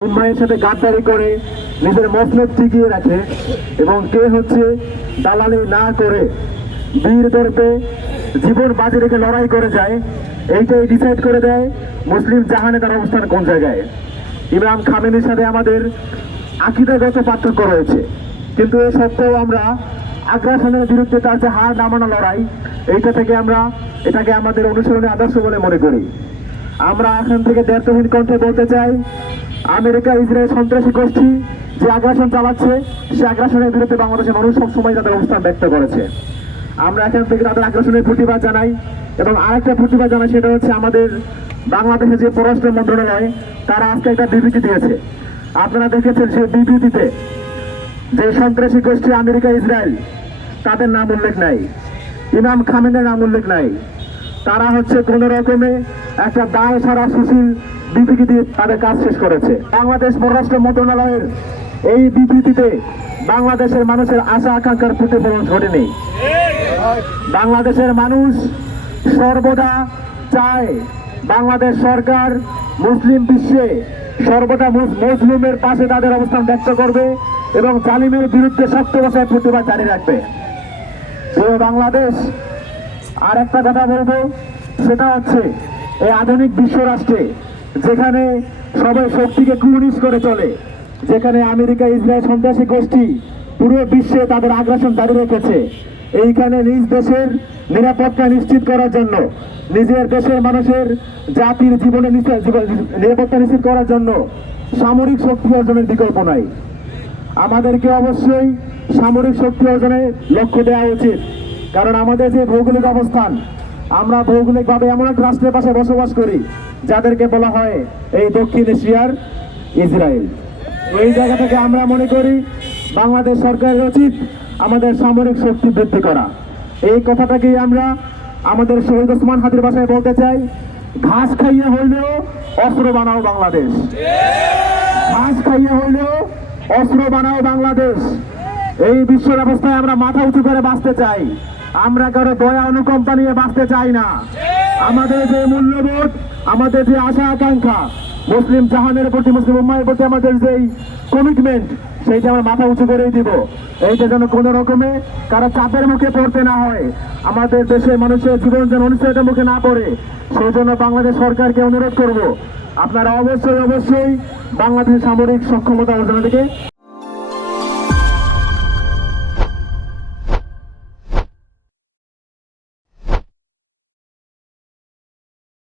উম্মায়ের সাথে গাদ্দারি করে নিজের মসনদ টিকিয়ে রাখে এবং কে হচ্ছে দালালি না করে বীর দর্পে জীবন বাজি রেখে লড়াই করে যায়, এইটাই ডিসাইড করে দেয় মুসলিম জাহানে তার অবস্থান কোন জায়গায়। ইমাম খামেনির সাথে আমাদের আকীদাগত পার্থক্য রয়েছে, কিন্তু এ সত্ত্বেও আমরা আগ্রাসনের বিরুদ্ধে তার যে হার না মানা লড়াই, এইটা থেকে আমরা এটাকে আমাদের অনুসরণের আদর্শ বলে মনে করি। আমরা এখান থেকে দ্ব্যর্থহীন কণ্ঠে বলতে চাই, আমেরিকা ইসরায়েল সন্ত্রাসী গোষ্ঠী যে আগ্রাসন চালাচ্ছে, সে আগ্রাসনের বিরুদ্ধে বাংলাদেশের মানুষ সবসময় তাদের অবস্থান ব্যক্ত করেছে। আমরা এখান থেকে তাদের আগ্রাসনের প্রতিবাদ জানাই এবং আরেকটা প্রতিবাদ জানাই, সেটা হচ্ছে আমাদের বাংলাদেশের যে পররাষ্ট্র মন্ত্রণালয়, তারা আজকে একটা বিবৃতি দিয়েছে। আপনারা দেখেছেন সেই বিবৃতিতে যে সন্ত্রাসী গোষ্ঠী আমেরিকা ইসরায়েল, তাদের নাম উল্লেখ নাই, ইমাম খামেনের নাম উল্লেখ নাই। তারা হচ্ছে কোন রকমে একটা দায় সারা সুশীল বিবৃতি দিয়ে তাদের কাজ শেষ করেছে। বাংলাদেশ পররাষ্ট্র মন্ত্রণালয়ের এই বিবৃতিতে বাংলাদেশের মানুষের আশা আকাঙ্ক্ষার প্রতিফলন ঘটেনি। বাংলাদেশের মানুষ সর্বদা চায় বাংলাদেশ সরকার মুসলিম বিশ্বে সর্বদা মুসলিমের পাশে তাদের অবস্থান ব্যক্ত করবে এবং জালিমের বিরুদ্ধে শক্ত ভাষায় প্রতিবাদ জারি রাখবে। বাংলাদেশ আর একটা কথা বলবো, সেটা হচ্ছে এই আধুনিক বিশ্ব রাষ্ট্রে যেখানে সবাই শক্তিকে কুর্নিশ করে চলে, যেখানে আমেরিকা ইসরায়েল সন্ত্রাসী গোষ্ঠী পুরো বিশ্বে তাদের আগ্রাসন জারি রেখেছে, এইখানে নিজ দেশের নিরাপত্তা নিশ্চিত করার জন্য, নিজের দেশের মানুষের জাতির জীবনে নিরাপত্তা নিশ্চিত করার জন্য সামরিক শক্তি অর্জনের বিকল্প নাই। আমাদেরকে অবশ্যই সামরিক শক্তি অর্জনে লক্ষ্য দেওয়া উচিত, কারণ আমাদের যে ভৌগোলিক অবস্থান, আমরা ভৌগোলিকভাবে এমন এক রাষ্ট্রের পাশে বসবাস করি যাদেরকে বলা হয় এই দক্ষিণ এশিয়ার ইসরায়েল। এই জায়গা থেকে আমরা মনে করি বাংলাদেশ সরকারের উচিত আমাদের সামরিক শক্তি বৃদ্ধি করা। এই কথাটাকেই আমরা আমাদের শহীদ ওসমান হাদির ভাষায় বলতে চাই, ঘাস খাইয়ে হইলেও অস্ত্র বানাও বাংলাদেশ, ঘাস খাইয়ে হইলেও অস্ত্র বানাও বাংলাদেশ। এই বিশ্ব ব্যবস্থায় আমরা মাথা উঁচু করে বাঁচতে চাই, আমরা কারো দয়া অনুকম্পা নিয়ে বাঁচতে চাই না। আমাদের যে মূল্যবোধ, আমাদের যে আশা আকাঙ্ক্ষা, মুসলিম জাহানের প্রতি, মুসলিম উম্মাহের প্রতি আমাদের যেই কমিটমেন্ট, সেইটা আমরা মাথা উঁচু করেই দিব। এইটা যেন কোনো রকমে কারো চাপের মুখে পড়তে না হয়, আমাদের দেশের মানুষের জীবন যেন অনিশ্চয়তার মুখে না পড়ে, সেই জন্য বাংলাদেশ সরকারকে অনুরোধ করব, আপনারা অবশ্যই বাংলাদেশের সামরিক সক্ষমতা অর্জনের দিকে